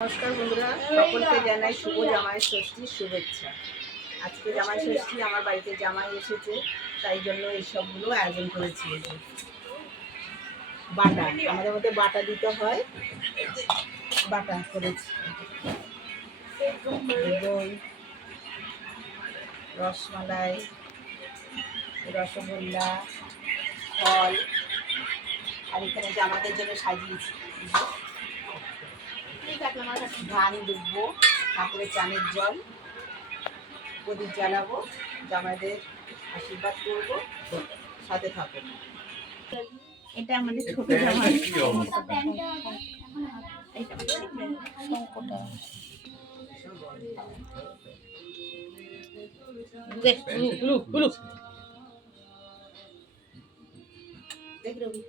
নমস্কার বন্ধুরা, সকলকে জানাই শুভ জামাই ষষ্ঠীর শুভেচ্ছা। আজকে জামাই ষষ্ঠী, আমার বাড়িতে জামাই এসেছে, তাই জন্য এইসবগুলো আয়োজন করেছি। বাটা, আমাদের মধ্যে বাটা দিতে হয়, বাটা করেছি। দই, রসমালাই, রসগোল্লা, ফল, আর এখানে জামাদের জন্য সাজিয়েছি ধান ডুববো, ঠাকুরের চানের জল, প্রদীপ জ্বালাবো, জামাইদের আশীর্বাদ করবো, সাথে থাকো। এটা আমাদের ছোট জামাই। দেখ রবি,